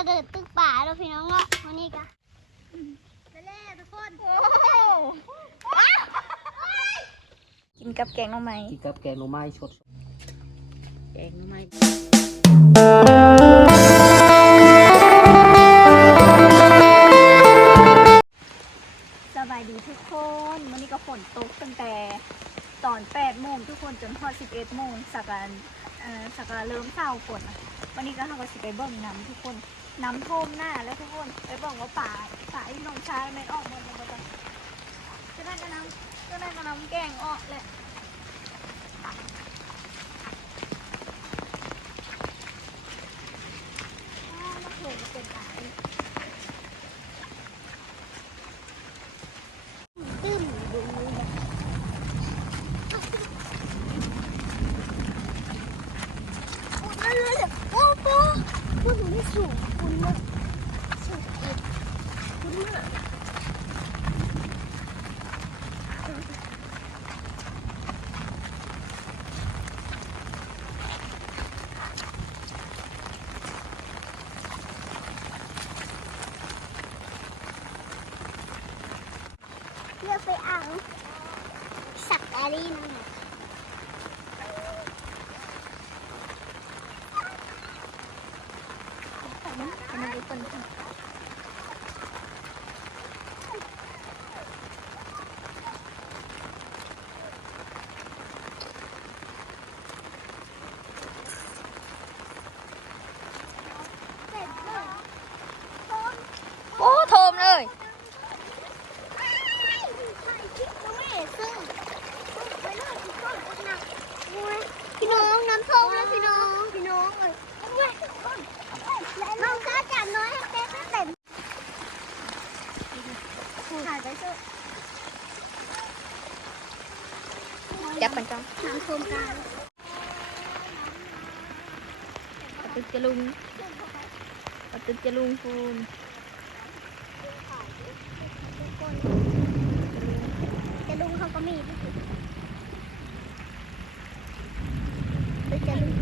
ระเดิดตึกป่าแล้วพี่น้องเนาะวันนี้ก็ไปเล่ทุกคนกินกับแกงหน่อไม้กินกับแกงหน่อไม้สดแกงหน่อไม้สบายดีทุกคนวันนี้ก็ฝนตกตั้งแต่ตอน8โมงทุกคนจนพอด11โมงสักการเอ่อสักการเริ่มเศร้าฝนอะวันนี้ก็เราก็สิไปเบิ่งน้ำทุกคน น้ำท่วมหน้าแล้วทุกคนไปบอกว่าป่าป่าอีน้องชายไม่ออกหมดเลยบ่จ้ะจะได้กระน้ำก็ได้กระน้ำแกงออกแหละ ตึ้มดูมือแบบโอ้ยเลยโอ้โหพูดถึงที่สูงคุณมากสูงอีกคุณมากเลือกไปอ่าง สักอารีนั่นน่ะ อันนี้เป็น เป็ดเลย โอ้โทมเลย ถ่ายคลิปก็ไม่เห็นซึ่งไปเลยทุกคนหนักโอ้ยพี่น้องน้ำท่วมแล้วพี่น้องพี่น้องเลยโอ้ยน้องก้าจัดน้อยให้เต้นให้เต็มถ่ายไปเถอะ จั บมันจังน้ำท่วมกันปตึกจะลุงปตึกจะลุงฟูนจะลุงเขาก็มีตึกจะลุง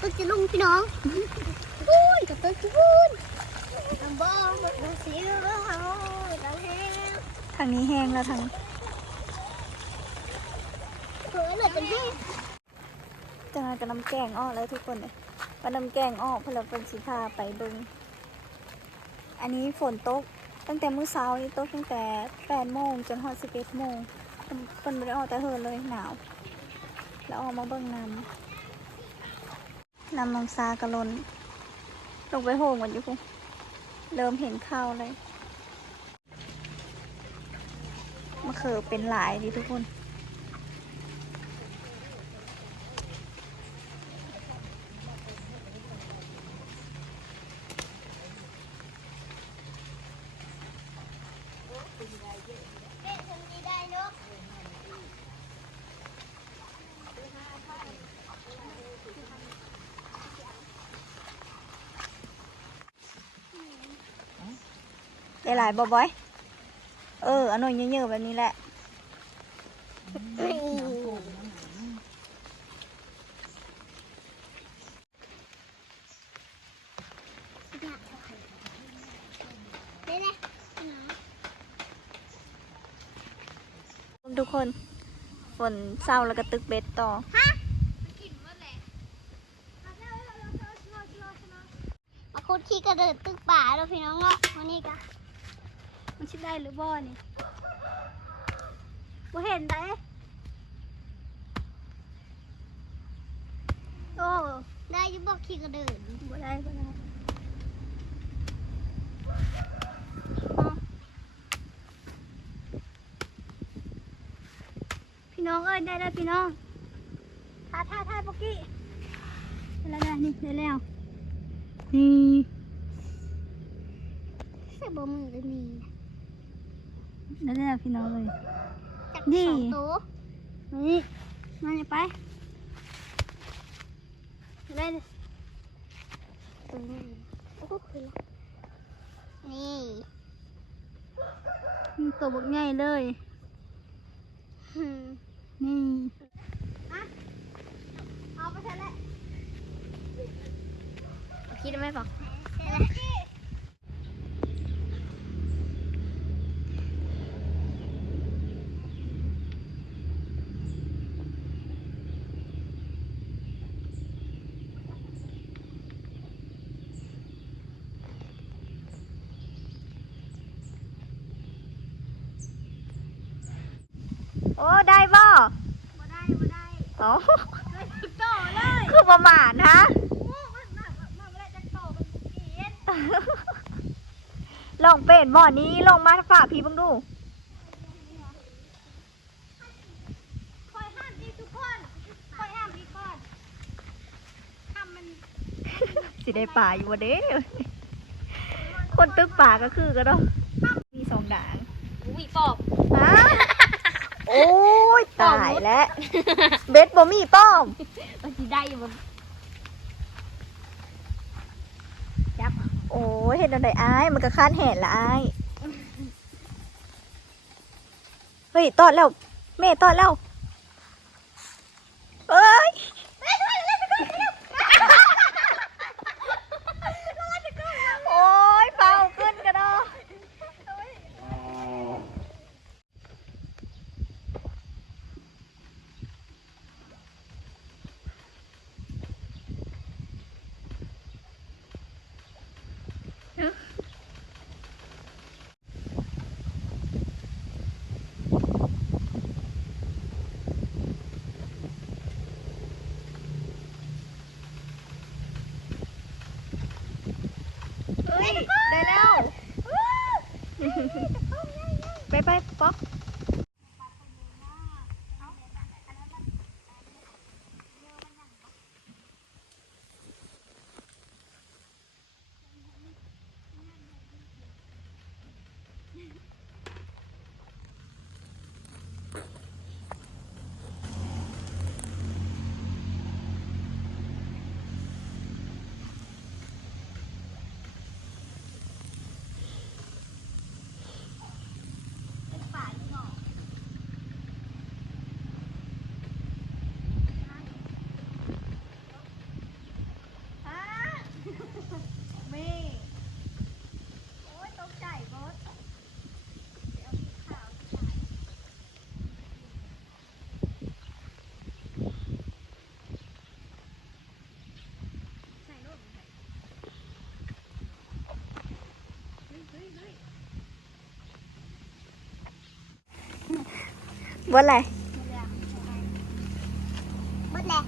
ตึกจะลุงพี่น้องพูนกับตึกจะพูนลำบองแบบดูสีเรื่องเขาเราแห้งทางนี้แห้งแล้วทาง เผื่อยจะให้จะจะน้ำแกงอ้อแล้วทุกคนเลยพอน้ำแกงอ้อเพอเราเป็นสีพาไปเบึง อันนี้ฝนตกตั้งแต่มื้อเช้านี่ตกตั้งแต่8โมงจนฮอด11โมงฝนไม่ได้ออกแต่เฮินเลยหนาว แล้วออกมาเบิ่งน้ำน้ำนองซากระลนลงไปโหงกันอยู่พุ่นเริ่มเห็นข้าวเลยมะเขือเป็นหลายดิทุกคนนี้ได้เนาะ ได้หลายบ่บอย เอออาหน่อยเยอะๆแบบนี้แหละทุกคน ฝนเศร้าแล้วก็ตึกเบ็ดต่อมาคุดขี้กระเดิดตึกป่าแล้วพี่น้องเนาะวันนี้ก็ ชิได้หรือบ่นี่บ่เห็นได้โอ้ได้อยุบอกขี้กระเดิดบ่ได้บ่ได้เอาพี่น้องเอ้ยได้แล้วพี่น้องท่าท่าท่าปกกี้ได้แล้วได้นี่ได้แล้วนี่ใส่บมื อเลยมีนั่นแหละพี่น้องเลยจากนี่ สองตัวนี่มาเนี่ยไปได้เลยตรงนี้โอ้โหคือละนี่นี่ตัวบักใหญ่เลย หืมนี่เอาไปเถอะแหละคิดได้ไหมบอกโอ้ ได้บ่ บ่ได้บ่ได้ อ๋อเลยโตเลยคือประมาทนะโอ้มันมามาบ่ได้จักโตมันเกลียดลองเป็นบ่อนี้ลงมาฝ่าพี่บังดูคอยห้ามอีกทุกคนคอยห้ามอีกก่อนห้ามมันสิได้ป่าอยู่วะเด้ คนตึกป่าก็คือกันเนาะมีสองด่างอุ้ยปอบฮะโอ้ ยตายแล้วเบ็ดบ่มีป้อมมันสิได้อยู่บ่จับโอ้ยเห็นอันใดอ้ายมันก็คาดแหนละอ้ายเฮ้ยตอดแล้วแม่ตอดแล้วเอ้ย โอ้ยเฝ้าขึ้นกันเนาะเฮ้ย ได้แล้วไปไปป๊อกแม่โอ้ยตกใจบดเดี๋ยวมีข่าว ใส่รถใส่เฮ้ยเฮ้ยเฮ้ย บดอะไรหมดแล้ว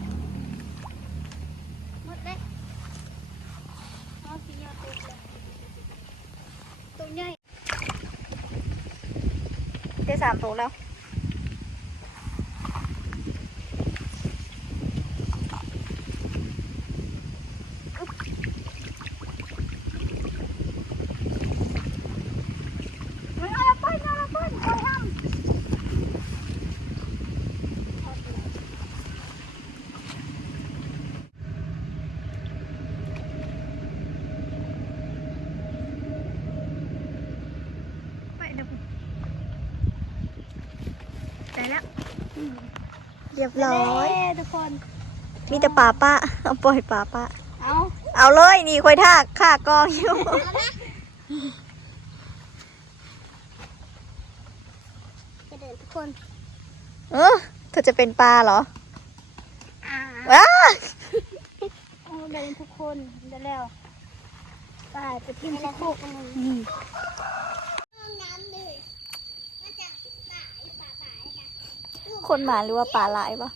หมดแล้วเอาสิเอาตัวเดียวตัวใหญ่ ได้สามตัวแล้ว เฮ้ยเอาละไปเอาละไปเอาละ ไปเดี๋ยวผมได้แล้ว เรียบร้อย เทุกคน มีแต่ป่าป้าเอาปล่อยป่าป้าเอาเอาเลยนี่คอยทากข่ากองอยู่จะเดินทุกคนเออเธอจะเป็นปลาเหรออ่าว้าเอาเดินทุกคนเดินแล้วไปไปทิ้งทุกคนนี่น้ำเลยมาจากป่าอีป่าป่าไอ้กัน คนหมาหรือว่าปลาลายวะ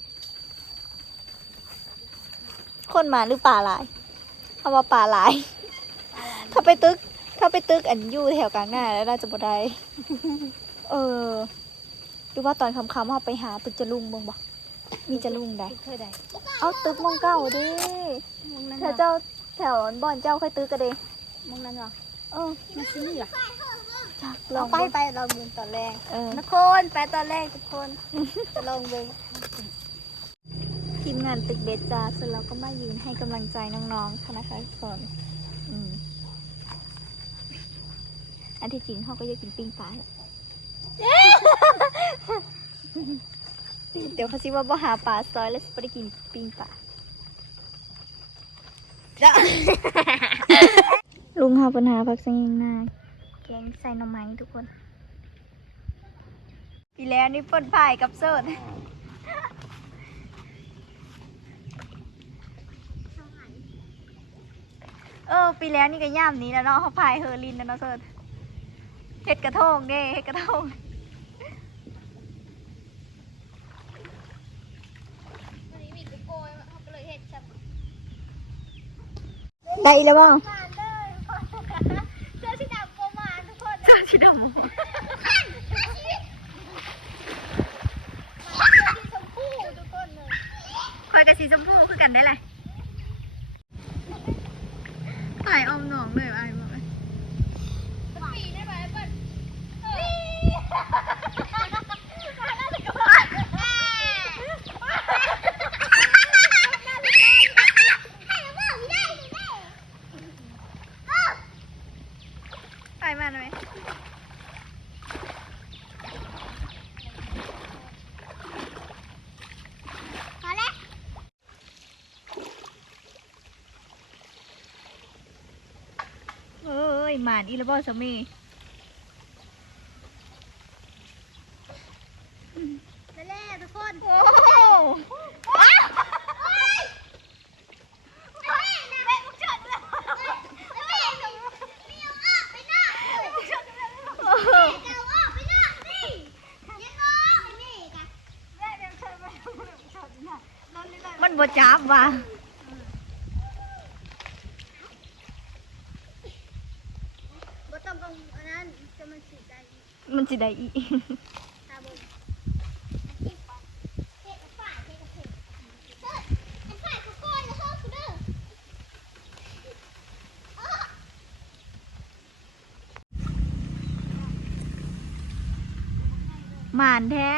คนหมาหรือปลาลาย เอาว่าปลาลาย ถ้าไปตึก ถ้าไปตึกอันอยู่แถวกลางหน้าแล้วน่าจะบ่ได้เออหรือว่าตอนคำคำๆเราไปหาตึกจะลุงเบิ่งบ่มีจะลุงได้เคยได้เอาตึกมองเก้าเดิมองนั้นแถวเจ้าแถวบ่อนเจ้าค่อยตึกกันเด้มองนั้นเหรอเออมันซื้อเหรอลอ เรางไปเบิ่งไปเราเดินตอนแรกเออ ทุกคนไปตอนแรกทุกคนจะลงเบิ่งทีมงานตึกเบสจ้าเสร็จแล้วก็มายืนให้กำลังใจน้องๆคณะคารสอนอืมอันที่จริงเขาก็อยากกินปิ้งปลาแหละเดี๋ยวเขาซิว่าบ่หาปลาซอยแล้วสิบ่ได้กินปิ้งปลา ลุงเฮาปัญหาพักสังเงหน้า แกงใส่หน่อไม้ทุกคนปีแล้วนี่เปิดพายกับเสิร์ตเออปีแล้วนี่ก็ย่ามนี้แล้วเนาะเขาพายเฮอรินแล้วเนาะเสิร์ตเฮ็ดกระทงเด้เฮ็ดกระทงวันนี้มีกระโกยเขาก็เลยเห็ดจับได้แล้วบ้าง มาเลยเจอที่ดำโกมาทุกคน เจ้า ชิดมมาเจอที่ชมพู่ทุกคนเลยคอยกับสีชมพูคือกันได้เลยถ่ายอมหนองเลยไอ้บอกเลย ปีได้ไหมเปิ้ลให้เราบอกไม่ได้ไม่ได้ ไปมาหน่อยพอแล้วเอ้ยหมานอีละบอสามี ไปแล้วทุกคน โอ้โห โอ้โห มันบ่จับว่ะมันสิได้อีหมานแท้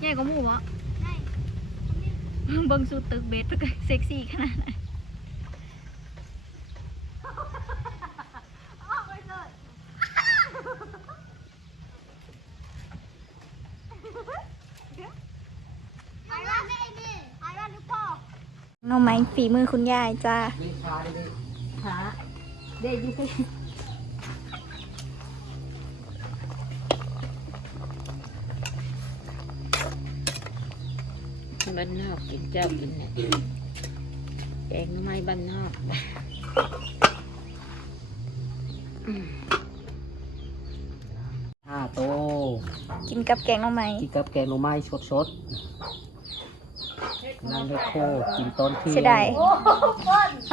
ใหญ่กว่าหมูวะ เบิ่งสูตรตึกเบสตึกเซ็กซี่ขนาดไหนน้องไม้ฝีมือคุณยายจ้าได้ยิ่ง บ้านนอกกินเจ้ากินเนี่ยแกงหน่อไม้บ้านนอกห้าโตกินกับแกงน้องไม้กินกับแกงหน่อไม้สดสดๆนั่งให้โคกินตอนเที่ยงเสียดาย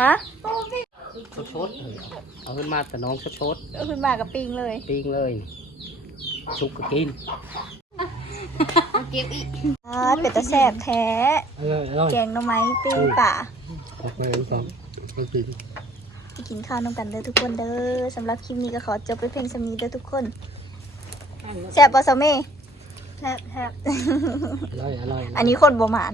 ฮะสดสดๆเอาขึ้นมาแต่น้องสดสดก็คือมากับปิงเลยๆปิ้งเลย ชุกก็กินอ่าเป็ดตะแสบแท้เอออร่อยแกงหน้ำไม้ปิ้งป่า ออกไปแล้วสองไปกินไปกินข้าวน้ำกันเด้อทุกคนเด้อสำหรับคลิปนี้ก็ขอจบไปเพียงสำนี้เด้อทุกคนแสบปะสามีแสบแสบอร่อยอร่อย อันนี้คนบ่หมาน